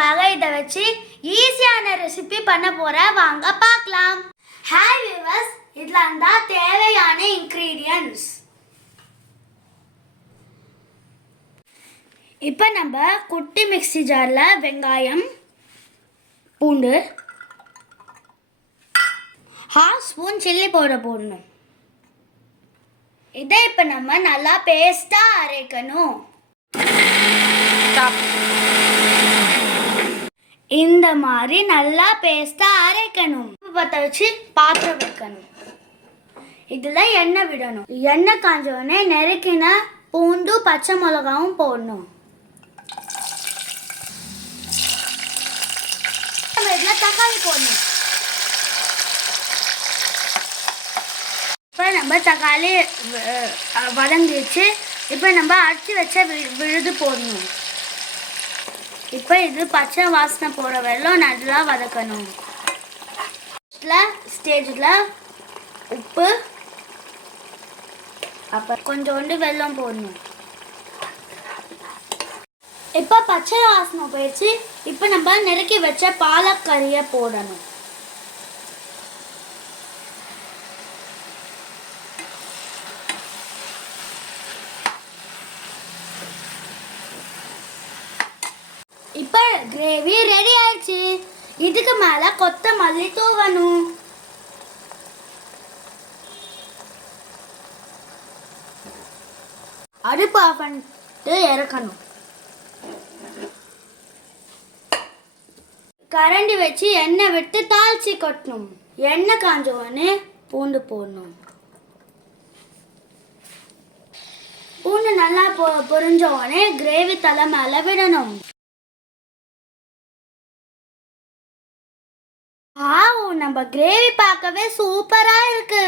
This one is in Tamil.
உங்களுக்காக இதை வச்சு ஈஸியான ரெசிபி பண்ண போகிறேன். வாங்க பார்க்கலாம். ஹாய் வியூவர்ஸ், இதெல்லாம் தான் தேவையான இன்க்ரீடியன்ட்ஸ். இப்போ நம்ம குட்டி மிக்ஸி ஜாரில் வெங்காயம், பூண்டு, 1/2 ஸ்பூன் சில்லி பவுடர் போடணும். இதை இப்போ நம்ம நல்லா பேஸ்ட்டாக அரைக்கணும். இந்த மாதிரி நல்லா பேஸ்ட்டாக அரைக்கணும். பற்ற வச்சு பாத்திரம் வைக்கணும். இதில் எண்ணெய் விடணும். எண்ணெய் காஞ்சோடனே நறுக்கின பூண்டு, பச்சை மிளகாவும் போடணும். இதில் தக்காளி போடணும். இப்போ நம்ம தக்காளி வதங்கிடுச்சு. இப்போ நம்ம அரைச்சி வச்ச விழுது போடணும். இப்போ இது பச்சை வாசனை போகிற வரையிலும் நல்லா வதக்கணும். ஸ்டேஜில் உப்பு, அப்போ கொஞ்சோண்டு வெல்லம் போடணும். இப்போ பச்சை வாசனை போயிடுச்சு. இப்போ நம்ம நறுக்கி வச்ச பாலக்கறியை போடணும். இப்போ கிரேவி ரெடி ஆயிடுச்சு. இதுக்கு மேலே கொத்தமல்லி தூவணும். அடுப்பு ஆஃப் பண்ணிட்டு இறக்கணும். கரண்டி வச்சு எண்ணெய் விட்டு தாளிச்சு கொட்டணும். எண்ணெய் காஞ்ச உடனே பூண்டு போடணும். பூண்டு நல்லா பொரிஞ்ச உடனே கிரேவி தலை மேலே விடணும். நம்ம கிரேவி பார்க்கவே சூப்பரா இருக்கு.